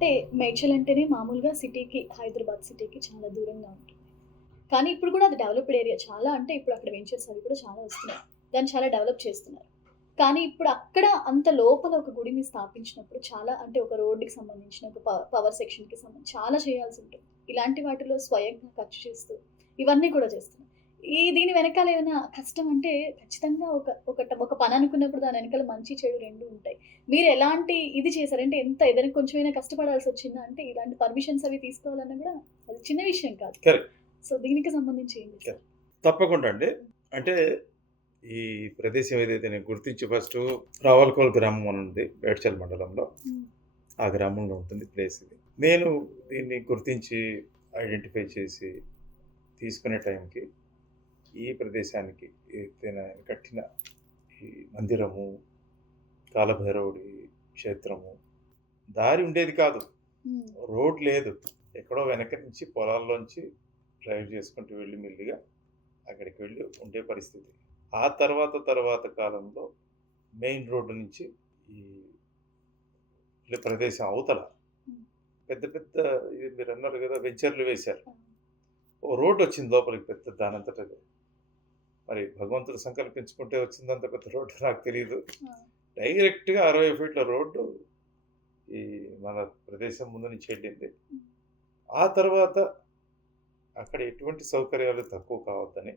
అంటే మేడ్చల్ అంటేనే మామూలుగా సిటీకి హైదరాబాద్ సిటీకి చాలా దూరంగా ఉంటుంది. కానీ ఇప్పుడు కూడా అది డెవలప్డ్ ఏరియా. చాలా అంటే ఇప్పుడు అక్కడ వెంచర్స్ అవి కూడా చాలా వస్తున్నాయి. దాన్ని చాలా డెవలప్ చేస్తున్నారు. కానీ ఇప్పుడు అక్కడ అంత లోపల ఒక గుడిని స్థాపించినప్పుడు చాలా అంటే ఒక రోడ్డుకి సంబంధించిన ఒక పవర్ సెక్షన్కి సంబంధించి చాలా చేయాల్సి ఉంటుంది. ఇలాంటి వాటిలో స్వయంగా ఖర్చు చేస్తూ ఇవన్నీ కూడా చేస్తున్నారు. ఈ దీని వెనకాల ఏమైనా కష్టం అంటే ఖచ్చితంగా ఒక ఒక ఒక పని అనుకున్నప్పుడు దాని వెనకాల మంచి చెడు రెండు ఉంటాయి. మీరు ఎలాంటి ఇది చేశారంటే ఎంత ఏదైనా కొంచెమైనా కష్టపడాల్సి వచ్చిందా? అంటే ఇలాంటి పర్మిషన్స్ అవి తీసుకోవాలన్నా కూడా అది చిన్న విషయం కాదు. సో దీనికి సంబంధించి ఏం చేశారు తప్పకుండా అండి. అంటే ఈ ప్రదేశం ఏదైతే నేను గుర్తించి ఫస్ట్ రావల్కోల్ గ్రామం అని ఉంది మేడ్చల్ మండలంలో. ఆ గ్రామంలో ఉంటుంది ప్లేస్ ఇది. నేను దీన్ని గుర్తించి ఐడెంటిఫై చేసి తీసుకునే టైంకి ఈ ప్రదేశానికి కట్టిన ఈ మందిరము కాలభైరవుడి క్షేత్రము దారి ఉండేది కాదు. రోడ్ లేదు. ఎక్కడో వెనక నుంచి పొలాల్లోంచి డ్రైవ్ చేసుకుంటూ వెళ్ళి మెల్లిగా అక్కడికి వెళ్ళి ఉండే పరిస్థితి. ఆ తర్వాత తర్వాత కాలంలో మెయిన్ రోడ్డు నుంచి ఈ ప్రదేశం అవతల పెద్ద పెద్ద ఇది మీరు అన్నారు కదా వెంచర్లు వేశారు. ఓ రోడ్డు వచ్చింది లోపలికి పెద్ద దానంతట అదే. మరి భగవంతుడు సంకల్పించుకుంటే వచ్చిందంత పెద్ద రోడ్డు నాకు తెలియదు డైరెక్ట్గా అరవై ఫీట్ల రోడ్డు ఈ మన ప్రదేశం ముందు నుంచి వెళ్ళింది. ఆ తర్వాత అక్కడ ఎటువంటి సౌకర్యాలు తక్కువ కావద్దని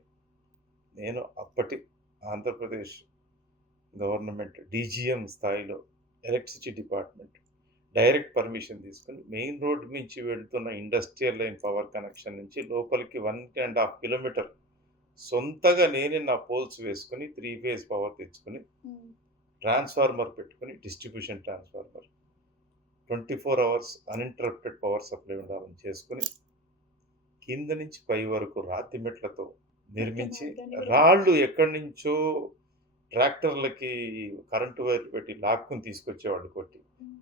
నేను అప్పటి ఆంధ్రప్రదేశ్ గవర్నమెంట్ డీజీఎం స్థాయిలో ఎలక్ట్రిసిటీ డిపార్ట్మెంట్ డైరెక్ట్ పర్మిషన్ తీసుకుని మెయిన్ రోడ్ నుంచి వెళ్తున్న ఇండస్ట్రియల్ లైన్ పవర్ కనెక్షన్ నుంచి లోపలికి వన్ అండ్ హాఫ్ కిలోమీటర్ సొంతగా నేనే నా పోల్స్ వేసుకుని త్రీ ఫేజ్ పవర్ తెచ్చుకుని ట్రాన్స్ఫార్మర్ పెట్టుకుని distribution transformer twenty four hours uninterrupted power supply ఉండాలని చేసుకుని కింద నుంచి పై వరకు రాతి మెట్లతో నిర్మించి రాళ్ళు ఎక్కడి నుంచో ట్రాక్టర్లకి కరెంటు వైర్లు పెట్టి లాక్కుని తీసుకొచ్చేవాళ్ళు కొట్టి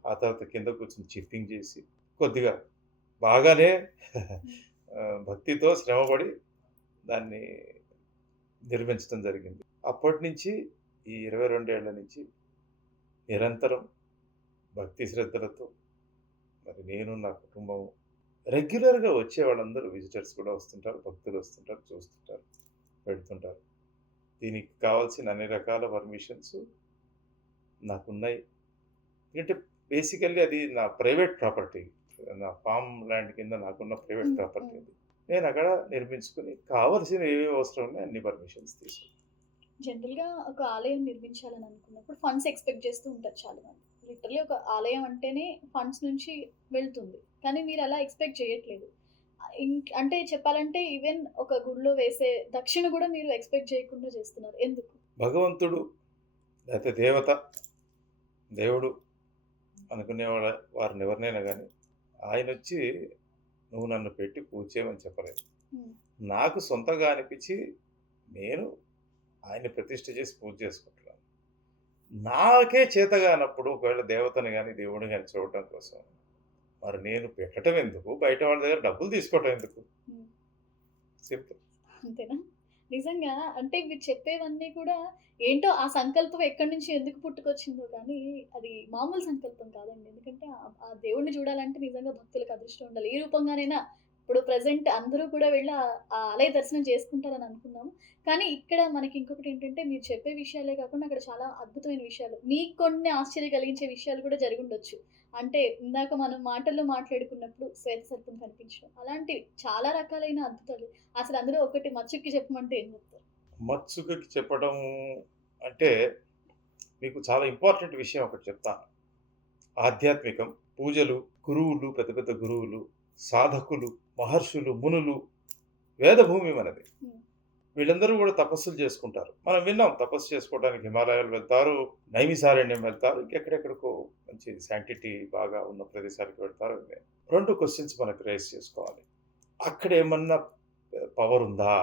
ఆ తర్వాత కింద కూర్చొని చిప్పింగ్ చేసి కొద్దిగా బాగానే భక్తితో శ్రమపడి దాన్ని నిర్మించడం జరిగింది. అప్పటి నుంచి ఈ ఇరవై రెండేళ్ళ నుంచి నిరంతరం భక్తి శ్రద్ధలతో మరి నేను నా కుటుంబం రెగ్యులర్గా వచ్చే వాళ్ళందరూ విజిటర్స్ కూడా వస్తుంటారు భక్తులు వస్తుంటారు చూస్తుంటారు పెడుతుంటారు. దీనికి కావాల్సిన అన్ని రకాల పర్మిషన్స్ నాకున్నాయి. ఎందుకంటే బేసికల్లీ అది నా ప్రైవేట్ ప్రాపర్టీ. నా ఫామ్ ల్యాండ్ కింద నాకున్న ప్రైవేట్ ప్రాపర్టీ. అది. నేను అక్కడ నిర్మించుకుని కావలసిన ఏవే అవసరం ఉన్నాయి అన్ని పర్మిషన్స్ తీసుకున్నాను. జనరల్గా ఒక ఆలయం నిర్మించాలని అనుకున్నప్పుడు ఫండ్స్ ఎక్స్పెక్ట్ చేస్తూ ఉంటారు చాలా మంది. లిటరలీ ఒక ఆలయం అంటేనే ఫండ్స్ నుంచి వెళ్తుంది. కానీ మీరు అలా ఎక్స్పెక్ట్ చేయట్లేదు. అంటే చెప్పాలంటే ఈవెన్ ఒక గుడిలో వేసే దక్షిణ కూడా మీరు ఎక్స్పెక్ట్ చేయకుండా చేస్తున్నారు. ఎందుకు? భగవంతుడు లేకపోతే దేవత దేవుడు అనుకునే వారిని ఎవరినైనా కానీ ఆయన వచ్చి నువ్వు నన్ను పెట్టి పూజ చేయమని చెప్పలేదు. నాకు సొంతంగా అనిపించి నేను ఆయన ప్రతిష్ఠ చేసి పూజ చేసుకుంటున్నాను. నాకే చేతగానప్పుడు ఒకవేళ దేవతని కానీ దేవుడిని కానీ చూడటం కోసం మరి నేను పెట్టడం ఎందుకు? బయట వాళ్ళ దగ్గర డబ్బులు తీసుకోవటం ఎందుకు. సింపుల్. అంతేనా? నిజంగా అంటే మీరు చెప్పేవన్నీ కూడా ఏంటో ఆ సంకల్పం ఎక్కడి నుంచి ఎందుకు పుట్టుకొచ్చిందో కానీ అది మామూలు సంకల్పం కాదండి. ఎందుకంటే ఆ- దేవుణ్ణి చూడాలంటే నిజంగా భక్తులకు అదృష్టం ఉండాలి. ఈ రూపంగానైనా ఇప్పుడు ప్రజెంట్ అందరూ కూడా వెళ్ళి ఆ ఆలయ దర్శనం చేసుకుంటారని అనుకున్నాము. కానీ ఇక్కడ మనకి ఇంకొకటి ఏంటంటే మీరు చెప్పే విషయాలే కాకుండా అక్కడ చాలా అద్భుతమైన విషయాలు. మీకు కొన్ని ఆశ్చర్య కలిగించే విషయాలు కూడా జరిగి ఉండొచ్చు. అంటే ఇందాక మనం మాటల్లో మాట్లాడుకున్నప్పుడు శ్వేత సర్పం కనిపించడం. అలాంటివి చాలా రకాలైన అద్భుతాలు. అసలు అందులో ఒకటి మచ్చుకి చెప్పమంటే ఏం చెప్తారు? మత్సుకకి చెప్పడం అంటే మీకు చాలా ఇంపార్టెంట్ విషయం ఒకటి చెప్తాను. ఆధ్యాత్మికం పూజలు గురువులు పెద్ద పెద్ద గురువులు సాధకులు మహర్షులు మునులు వేదభూమి మనది. వీళ్ళందరూ కూడా తపస్సులు చేసుకుంటారు. మనం విన్నాం తపస్సు చేసుకోవడానికి హిమాలయాలు వెళ్తారు నైమిసారణ్యం వెళ్తారు ఇంకెక్కడెక్కడికో మంచి శాంటిటీ బాగా ఉన్న ప్రదేశాలకు వెళ్తారు. రెండు క్వశ్చన్స్ మనకు రేస్ చేసుకోవాలి. అక్కడ ఏమన్నా పవర్ ఉందా?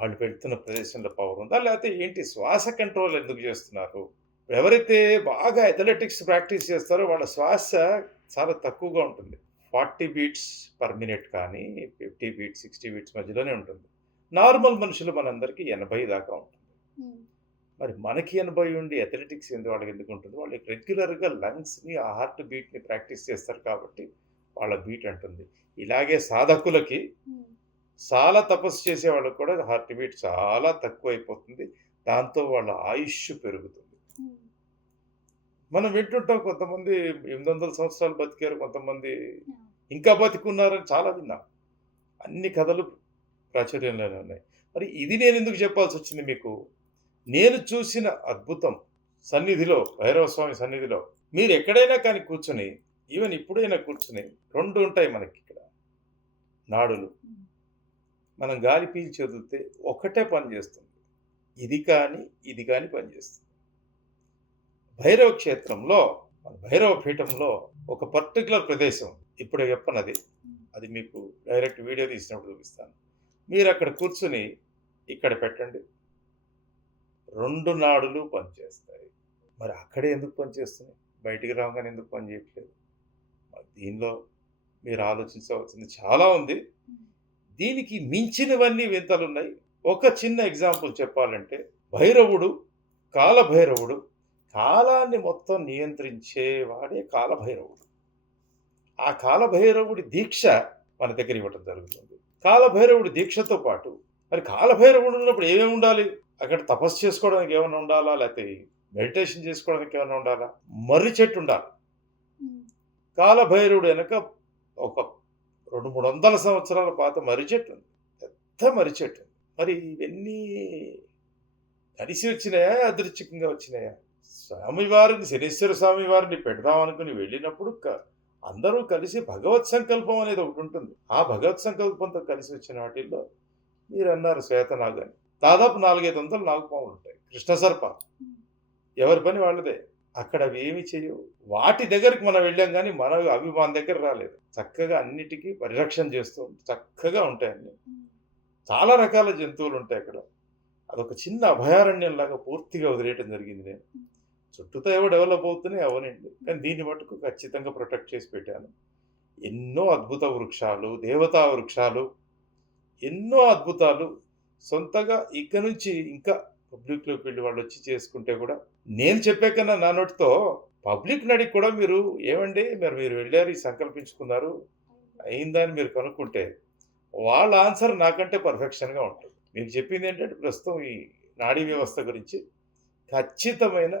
వాళ్ళు పెడుతున్న ప్రదేశంలో పవర్ ఉందా? లేకపోతే ఏంటి శ్వాస కంట్రోల్ ఎందుకు చేస్తున్నారు? ఎవరైతే బాగా అథ్లెటిక్స్ ప్రాక్టీస్ చేస్తారో వాళ్ళ శ్వాస చాలా తక్కువగా ఉంటుంది. ఫార్టీ బీట్స్ పర్ మినిట్ కానీ ఫిఫ్టీ బీట్స్ సిక్స్టీ బీట్స్ మధ్యలోనే ఉంటుంది. నార్మల్ మనుషులు మనందరికీ ఎనభై దాకా ఉంటుంది. మరి మనకి ఎనభై ఉండి అథ్లెటిక్స్ ఎందుకు వాళ్ళకి ఎందుకు ఉంటుంది? వాళ్ళకి రెగ్యులర్గా లంగ్స్ని ఆ హార్ట్ బీట్ని ప్రాక్టీస్ చేస్తారు కాబట్టి వాళ్ళ బీట్ అంటుంది. ఇలాగే సాధకులకి చాలా తపస్సు చేసే వాళ్ళకి కూడా హార్ట్ బీట్ చాలా తక్కువ అయిపోతుంది దాంతో వాళ్ళ ఆయుష్ పెరుగుతుంది. మనం వింటుంటాం కొంతమంది ఎనిమిది వందల సంవత్సరాలు బతికారు కొంతమంది ఇంకా బతికున్నారని చాలా విన్నాం. అన్ని కథలు ప్రాచుర్యంలోనే ఉన్నాయి. మరి ఇది నేను ఎందుకు చెప్పాల్సి వచ్చింది మీకు? నేను చూసిన అద్భుతం సన్నిధిలో భైరవ స్వామి సన్నిధిలో మీరు ఎక్కడైనా కానీ కూర్చొని ఈవెన్ ఇప్పుడైనా కూర్చొని రెండు ఉంటాయి మనకి ఇక్కడ. నాడులు. ఉమ్, మనం గాలి పీల్చి వదిలితే ఒకటే పని చేస్తుంది. ఇది కానీ ఇది కానీ పనిచేస్తుంది భైరవ క్షేత్రంలో మన భైరవ పీఠంలో ఒక పర్టికులర్ ప్రదేశం ఇప్పుడు చెప్పనది. అది మీకు డైరెక్ట్ వీడియో తీసినప్పుడు చూపిస్తాను. మీరు అక్కడ కూర్చుని ఇక్కడ పెట్టండి. రెండు నాడులు పనిచేస్తాయి. మరి అక్కడే ఎందుకు పనిచేస్తున్నాయి? బయటికి రాగానే ఎందుకు పని చేయట్లేదు? దీనిలో మీరు ఆలోచించవలసింది చాలా ఉంది. దీనికి మించినవన్నీ వింతలు ఉన్నాయి. ఒక చిన్న ఎగ్జాంపుల్ చెప్పాలంటే భైరవుడు కాలభైరవుడు కాలాన్ని మొత్తం నియంత్రించేవాడే కాలభైరవుడు. ఆ కాలభైరవుడి దీక్ష మన దగ్గర ఇవ్వటం జరుగుతుంది. కాలభైరవుడి దీక్షతో పాటు మరి కాలభైరవుడు ఉన్నప్పుడు ఏమేమి ఉండాలి? అక్కడ తపస్సు చేసుకోవడానికి ఏమైనా ఉండాలా? లేకపోతే మెడిటేషన్ చేసుకోవడానికి ఏమైనా ఉండాలా? మర్రి చెట్టు ఉండాలి. కాలభైరవుడు వెనక ఒక రెండు మూడు వందల సంవత్సరాల పాత మర్రి చెట్టు ఉంది. పెద్ద మర్రి చెట్టు. మరి ఇవన్నీ కలిసి వచ్చినాయా? అదృచ్ఛికంగా వచ్చినాయా? స్వామివారిని శనీశ్వర స్వామి వారిని పెడదామనుకుని వెళ్ళినప్పుడు అందరూ కలిసి భగవత్ సంకల్పం అనేది ఒకటి ఉంటుంది. ఆ భగవత్ సంకల్పంతో కలిసి వచ్చిన వాటిల్లో మీరు అన్నారు శ్వేతనాగని దాదాపు నాలుగైదు వందలు నాగపాములు ఉంటాయి. కృష్ణ సర్ప. ఎవరి పని వాళ్ళదే. అక్కడ అవి ఏమి చేయవు. వాటి దగ్గరికి మనం వెళ్ళాం కానీ మన అవి మన దగ్గర రాలేదు. చక్కగా అన్నిటికీ పరిరక్షణ చేస్తూ ఉంటాయి. చక్కగా ఉంటాయి అన్ని. చాలా రకాల జంతువులు ఉంటాయి అక్కడ. అదొక చిన్న అభయారణ్యం లాగా పూర్తిగా వదిలేయటం జరిగింది నేను. చుట్టూతో ఏవో డెవలప్ అవుతున్నాయి అవనండి. కానీ దీన్ని మటుకు ఖచ్చితంగా ప్రొటెక్ట్ చేసి పెట్టాను. ఎన్నో అద్భుత వృక్షాలు దేవతా వృక్షాలు ఎన్నో అద్భుతాలు. సొంతగా ఇక్కడ నుంచి ఇంకా పబ్లిక్లోకి వెళ్ళి వాళ్ళు వచ్చి చేసుకుంటే కూడా నేను చెప్పే కన్నా నా నోటితో పబ్లిక్ నడికి కూడా మీరు ఏమండి? మరి మీరు వెళ్ళారు సంకల్పించుకున్నారు అయిందని మీరు కనుక్కుంటే వాళ్ళ ఆన్సర్ నాకంటే పర్ఫెక్షన్గా ఉంటుంది. మీకు చెప్పింది ఏంటంటే ప్రస్తుతం ఈ నాడీ వ్యవస్థ గురించి ఖచ్చితమైన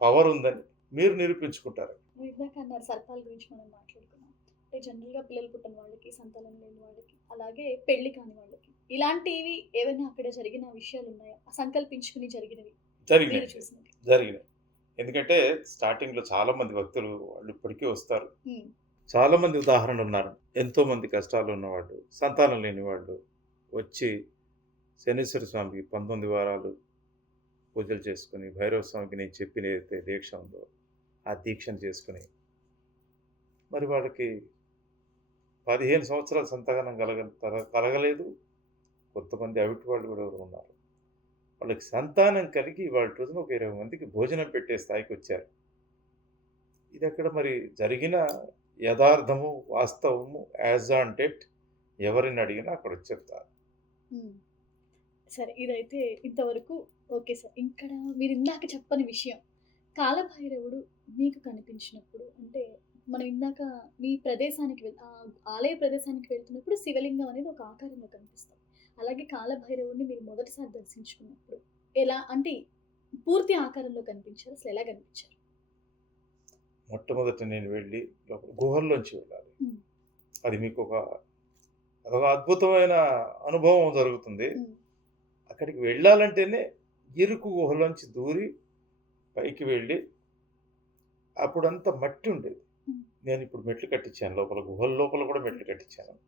పవర్ ఉందని మీరు నిరూపించుకుంటారు. ఇందాక అన్నారు సర్పాల గురించి మనం మాట్లాడుకున్నాం. అంటే జనరల్గా పిల్లలు పుట్టిన వాళ్ళకి సంతానం లేని వాళ్ళకి అలాగే పెళ్ళి కాని వాళ్ళకి ఇలాంటివి ఏవైనా అక్కడ జరిగిన విషయాలు ఉన్నాయా? సంకల్పించుకుని జరిగినవి. చూసినవి. జరిగినాయి ఎందుకంటే స్టార్టింగ్లో చాలా మంది భక్తులు వాళ్ళు ఇప్పటికీ వస్తారు. చాలా మంది ఉదాహరణలు ఉన్నారు. ఎంతో మంది కష్టాలు ఉన్నవాళ్ళు సంతానం లేని వాళ్ళు వచ్చి శనీశ్వర స్వామికి పంతొమ్మిది వారాలు పూజలు చేసుకుని భైరవ స్వామికి నేను చెప్పిన ఏదైతే దీక్ష ఉందో ఆ దీక్షను చేసుకుని. మరి వాళ్ళకి పదిహేను సంవత్సరాల సంతానం కలగ కలగలేదు. కొంతమంది అవిటి వాళ్ళు కూడా ఎవరు ఉన్నారు. వాళ్ళకి సంతానం కలిగి వాళ్ళ రోజున ఒక ఇరవై మందికి భోజనం పెట్టే స్థాయికి వచ్చారు. ఇది అక్కడ మరి జరిగిన యథార్థము వాస్తవము యాజ్ ఆన్ డెట్ ఎవరిని అడిగినా అక్కడ చెప్తారు. సరే ఇదైతే ఇంతవరకు ఓకే సార్. ఇక్కడ మీరు ఇందాక చెప్పని విషయం కాలభైరవుడు మీకు కనిపించినప్పుడు అంటే మనం ఇందాక మీ ప్రదేశానికి వెళ్ ఆ ఆలయ ప్రదేశానికి వెళ్తున్నప్పుడు శివలింగం అనేది ఒక ఆకారంలో కనిపిస్తాం. అలాగే కాలభైరవుడిని మీరు మొదటిసారి దర్శించుకున్నప్పుడు ఎలా అంటే పూర్తి ఆకారంలో కనిపించారు అసలు ఎలా కనిపించారు? మొట్టమొదట నేను వెళ్ళి గుహల్లోంచి వెళ్ళాలి. అది మీకు ఒక అదొక అద్భుతమైన అనుభవం జరుగుతుంది. అక్కడికి వెళ్ళాలంటేనే ఇరుకు గుహలోంచి దూరి పైకి వెళ్ళి అప్పుడంతా మట్టి ఉండేది. నేను ఇప్పుడు మెట్లు కట్టించాను. లోపల గుహల లోపల కూడా మెట్లు కట్టించాను.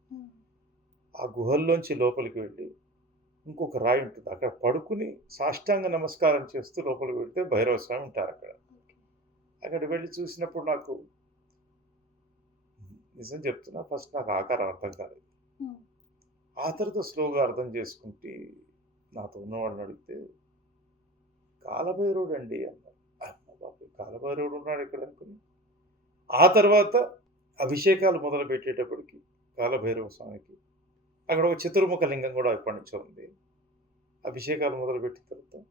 ఆ గుహల్లోంచి లోపలికి వెళ్ళి ఇంకొక రాయి ఉంటుంది. అక్కడ పడుకుని సాష్టాంగ నమస్కారం చేస్తూ లోపలికి వెళ్తే భైరవ స్వామి ఉంటారు అక్కడ. అక్కడ వెళ్ళి చూసినప్పుడు నాకు నిజం చెప్తున్నా ఫస్ట్ నాకు ఆకారం అర్థం కాలేదు. ఆ తర్వాత స్లోగా అర్థం చేసుకుంటే నాతో ఉన్నవాడిని అడిగితే కాలభైరవుడు అండి అన్నారు. అమ్మ బాబు కాలభైరవుడు ఉన్నాడు ఇక్కడ అనుకుని? ఆ తర్వాత అభిషేకాలు మొదలు పెట్టేటప్పటికి కాలభైరవ స్వామికి అక్కడ ఒక చతుర్ముఖ లింగం కూడా ఎప్పటి అభిషేకాలు మొదలుపెట్టిన తర్వాత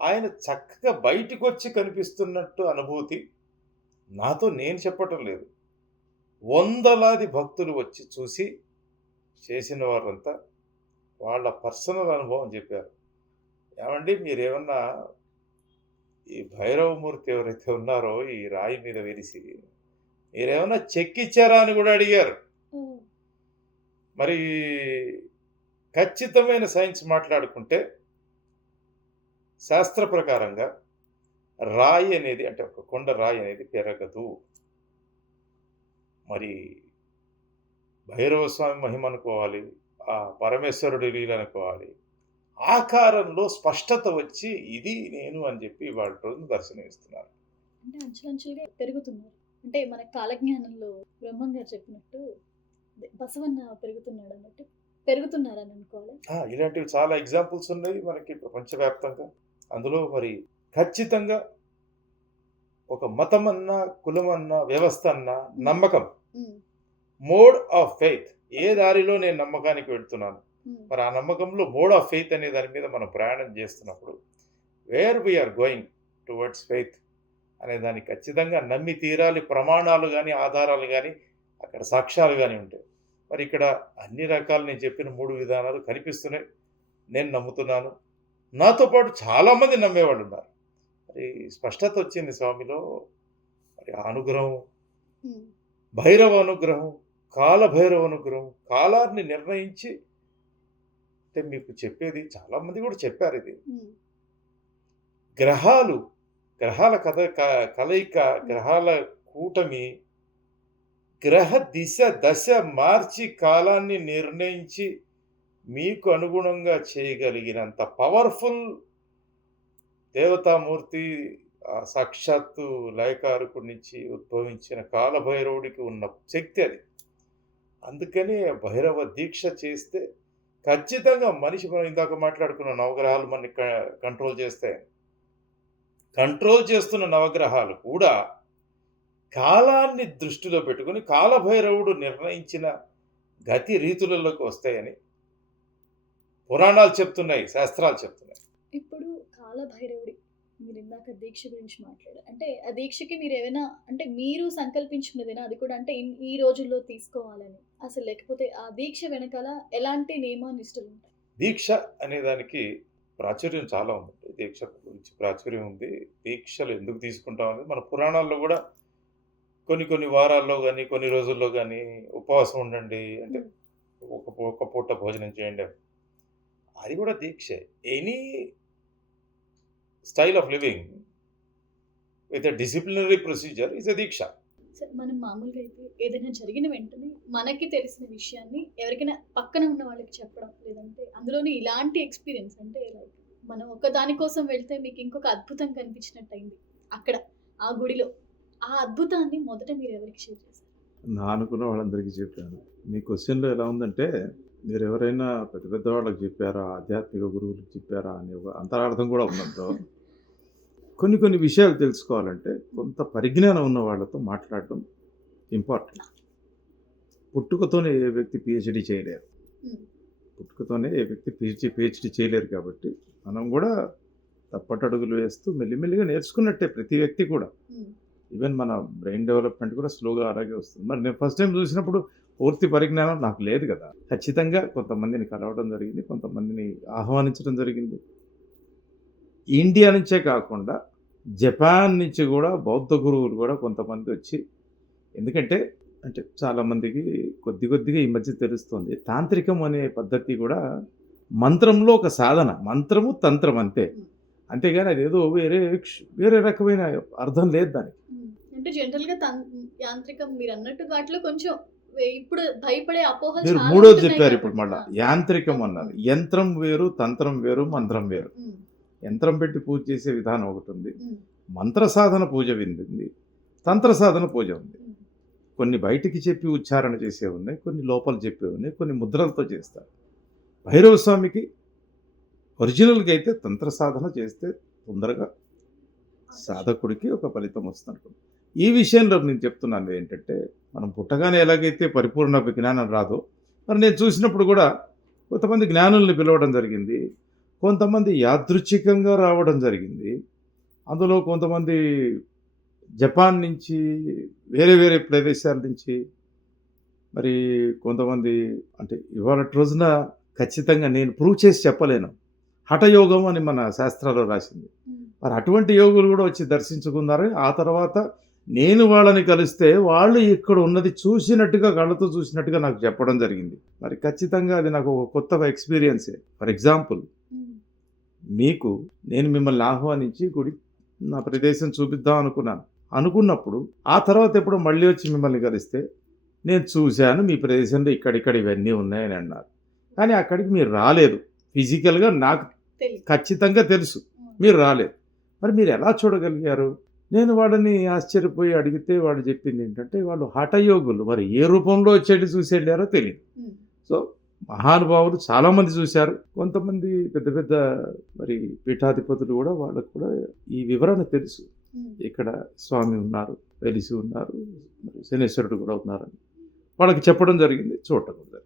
ఆయన చక్కగా బయటికి వచ్చి కనిపిస్తున్నట్టు అనుభూతి నాతో నేను చెప్పటం లేదు. వందలాది భక్తులు వచ్చి చూసి చేసిన వారంతా వాళ్ళ పర్సనల్ అనుభవం చెప్పారు. ఏమండి? మీరేమన్నా ఈ భైరవమూర్తి ఎవరైతే ఉన్నారో ఈ రాయి మీద వెలిసి మీరేమన్నా చెక్కిచ్చారా అని కూడా అడిగారు. మరి ఖచ్చితమైన సైన్స్ మాట్లాడుకుంటే శాస్త్ర ప్రకారంగా రాయి అనేది అంటే ఒక కొండ రాయి అనేది పెరగదు. మరి భైరవ స్వామి మహిమ అనుకోవాలి. పరమేశ్వరుడి లీల అనుకోవాలి ఆకారంలో స్పష్టత వచ్చి ఇది నేను అని చెప్పి వాళ్ళ రోజు దర్శనమిస్తున్నారు. అంటే అంచులంచులుగా పెరుగుతున్నారు. అంటే మన కాలజ్ఞానంలో బ్రహ్మం గారు చెప్పినట్టు బసవన్న పెరుగుతున్నాడు అన్నట్టు పెరుగుతున్నారని అనుకోవాలి. ఇలాంటివి చాలా ఎగ్జాంపుల్స్ ఉన్నాయి మనకి ప్రపంచవ్యాప్తంగా. అందులో మరి ఖచ్చితంగా ఒక మతం అన్నా కులం అన్నా వ్యవస్థ అన్నా నమ్మకం మోడ్ ఆఫ్ ఫెయిత్. ఏ దారిలో నేను నమ్మకానికి వెళ్తున్నాను? మరి ఆ నమ్మకంలో మోడ్ ఆఫ్ ఫెయిత్ అనే దాని మీద మనం ప్రయాణం చేస్తున్నప్పుడు where we're going towards faith అనే దాన్ని ఖచ్చితంగా నమ్మి తీరాలి ప్రమాణాలు కానీ ఆధారాలు కానీ అక్కడ సాక్ష్యాలు కానీ ఉంటాయి మరి ఇక్కడ అన్ని రకాలు నేను చెప్పిన మూడు విధానాలు కనిపిస్తున్నాయి. నేను నమ్ముతున్నాను. నాతో పాటు చాలామంది నమ్మేవాళ్ళు ఉన్నారు. మరి స్పష్టత వచ్చింది స్వామిలో. మరి ఆ అనుగ్రహం. భైరవ అనుగ్రహం. కాల భైరవ అనుగ్రహం కాలాన్ని నిర్ణయించి అంటే మీకు చెప్పేది చాలామంది కూడా చెప్పారు ఇది. గ్రహాలు గ్రహాల కథ కలయిక గ్రహాల కూటమి గ్రహ దిశ దశ మార్చి కాలాన్ని నిర్ణయించి మీకు అనుగుణంగా చేయగలిగినంత పవర్ఫుల్ దేవతామూర్తి సాక్షాత్తు లయకారకుడి నుంచి ఉద్భవించిన కాలభైరవుడికి ఉన్న శక్తి అది. అందుకనే భైరవ దీక్ష చేస్తే ఖచ్చితంగా మనిషి మనం ఇందాక మాట్లాడుకున్న నవగ్రహాలు మనని కంట్రోల్ చేస్తాయి. కంట్రోల్ చేస్తున్న నవగ్రహాలు కూడా కాలాన్ని దృష్టిలో పెట్టుకొని కాలభైరవుడు నిర్ణయించిన గతి రీతులలోకి వస్తాయని పురాణాలు చెప్తున్నాయి శాస్త్రాలు చెప్తున్నాయి. ఇప్పుడు కాలభైరవుడి మీరు ఇందాక దీక్ష గురించి మాట్లాడారు. అంటే ఆ దీక్షకి మీరు ఏమైనా అంటే మీరు సంకల్పించుకున్నదేనా? అది కూడా అంటే ఈ రోజుల్లో తీసుకోవాలని. అసలు లేకపోతే ఆ దీక్ష వెనకాల ఎలాంటి నియమ నిష్ఠలు ఉంటాయి? దీక్ష అనే దానికి ప్రాచుర్యం చాలా ఉంది. దీక్ష గురించి ప్రాచుర్యం ఉంది. దీక్షలు ఎందుకు తీసుకుంటాం అనేది మన పురాణాల్లో కూడా కొన్ని కొన్ని వారాల్లో కానీ కొన్ని రోజుల్లో కానీ ఉపవాసం ఉండండి అంటే ఒక ఒక పూట భోజనం చేయండి అది కూడా దీక్ష. Any style of living with disciplinary procedure is a deeksha. మనం మామూలుగా అయితే ఏదైనా జరిగిన వెంటనే మనకి తెలిసిన విషయాన్ని ఎవరికైనా పక్కన ఉన్న వాళ్ళకి చెప్పడం లేదంటే అందులోని ఇలాంటి ఎక్స్పీరియన్స్ అంటే లైక్ మనం ఒక దానికోసం వెళ్తే మీకు ఇంకొక అద్భుతం కనిపించినట్టు అయింది అక్కడ ఆ గుడిలో. ఆ అద్భుతాన్ని మొదట మీరు ఎవరికి షేర్ చేశారు? నా అనుకున్న వాళ్ళందరికీ చెప్పాను. మీ క్వశ్చన్లో ఎలా ఉందంటే మీరు ఎవరైనా పెద్ద పెద్ద వాళ్ళకి చెప్పారా ఆధ్యాత్మిక గురువులకు చెప్పారా అనే ఒక అంతరార్థం కూడా ఉన్నదో కొన్ని కొన్ని విషయాలు తెలుసుకోవాలంటే కొంత పరిజ్ఞానం ఉన్న వాళ్ళతో మాట్లాడటం ఇంపార్టెంట్ పుట్టుకతోనే ఏ వ్యక్తి పిహెచ్డి చేయలేరు. పుట్టుకతోనే ఏ వ్యక్తి పిహెచ్డి పిహెచ్డి చేయలేరు కాబట్టి మనం కూడా తప్పటడుగులు వేస్తూ మెల్లిమెల్లిగా నేర్చుకున్నట్టే ప్రతి వ్యక్తి కూడా. ఈవెన్ మన బ్రెయిన్ డెవలప్మెంట్ కూడా స్లోగా అలాగే వస్తుంది. మరి నేను ఫస్ట్ టైం చూసినప్పుడు పూర్తి పరిజ్ఞానం నాకు లేదు కదా. ఖచ్చితంగా కొంతమందిని కలవడం జరిగింది కొంతమందిని ఆహ్వానించడం జరిగింది. ఇండియా నుంచే కాకుండా జపాన్ నుంచి కూడా బౌద్ధ గురువులు కూడా కొంతమంది వచ్చి ఎందుకంటే అంటే చాలామందికి కొద్ది కొద్దిగా ఈ మధ్య తెలుస్తుంది. తాంత్రికం అనే పద్ధతి కూడా మంత్రంలో ఒక సాధన మంత్రము తంత్రం అంతే. అంతేగాని అదేదో వేరే వేరే రకమైన అర్థం లేదు దానికి. అంటే జనరల్గా తన్- యాంత్రికం మీరు అన్నట్టు వాటిలో కొంచెం ఇప్పుడు భయపడే అపోహలు మీరు మూడోది చెప్పారు ఇప్పుడు. మళ్ళా. యాంత్రికం అన్నారు. యంత్రం వేరు తంత్రం వేరు మంత్రం వేరు. యంత్రం పెట్టి పూజ చేసే విధానం ఒకటి ఉంది. మంత్ర సాధన పూజ ఉంది తంత్ర సాధన పూజ ఉంది. కొన్ని బయటికి చెప్పి ఉచ్చారణ చేసే ఉన్నాయి కొన్ని లోపల చెప్పే ఉన్నాయి కొన్ని ముద్రలతో చేస్తారు. భైరవ స్వామికి ఒరిజినల్గా అయితే తంత్ర సాధన చేస్తే తొందరగా సాధకుడికి ఒక ఫలితం వస్తుంది. ఈ విషయంలో నేను చెప్తున్నాను ఏంటంటే మనం పుట్టగానే ఎలాగైతే పరిపూర్ణ జ్ఞానం రాదో మరి నేను చూసినప్పుడు కూడా కొంతమంది జ్ఞానుల్ని పిలవడం జరిగింది. కొంతమంది యాదృచ్ఛికంగా రావడం జరిగింది. అందులో కొంతమంది జపాన్ నుంచి వేరే వేరే ప్రదేశాల నుంచి మరి కొంతమంది అంటే ఇవాళ రోజున ఖచ్చితంగా నేను ప్రూవ్ చేసి చెప్పలేను. హఠయోగం అని మన శాస్త్రాల్లో రాసింది. మరి అటువంటి యోగులు కూడా వచ్చి దర్శించుకున్నారు. ఆ తర్వాత నేను వాళ్ళని కలిస్తే వాళ్ళు ఇక్కడ ఉన్నది చూసినట్టుగా కళ్ళతో చూసినట్టుగా నాకు చెప్పడం జరిగింది. మరి ఖచ్చితంగా అది నాకు ఒక కొత్త ఎక్స్పీరియన్సే ఫర్ ఎగ్జాంపుల్ మీకు నేను మిమ్మల్ని ఆహ్వానించి గుడి నా ప్రదేశం చూపిద్దాం అనుకున్నాను. అనుకున్నప్పుడు ఆ తర్వాత ఎప్పుడు మళ్ళీ వచ్చి మిమ్మల్ని కలిస్తే నేను చూశాను మీ ప్రదేశంలో ఇక్కడిక్కడ ఇవన్నీ ఉన్నాయని అన్నారు. కానీ అక్కడికి మీరు రాలేదు. ఫిజికల్గా నాకు ఖచ్చితంగా తెలుసు. మీరు రాలేదు. మరి మీరు ఎలా చూడగలిగారు? నేను వాళ్ళని ఆశ్చర్యపోయి అడిగితే వాడు చెప్పింది ఏంటంటే వాళ్ళు హఠయోగులు. మరి ఏ రూపంలో వచ్చేటి చూసి వెళ్ళారో తెలియదు సో మహానుభావులు చాలామంది చూశారు. కొంతమంది పెద్ద పెద్ద మరి పీఠాధిపతులు కూడా వాళ్ళకు కూడా ఈ వివరణ తెలుసు. ఇక్కడ స్వామి ఉన్నారు వెలిసి ఉన్నారు మరి శనేశ్వరుడు కూడా ఉన్నారని. వాళ్ళకి చెప్పడం జరిగింది చూడటం జరిగింది.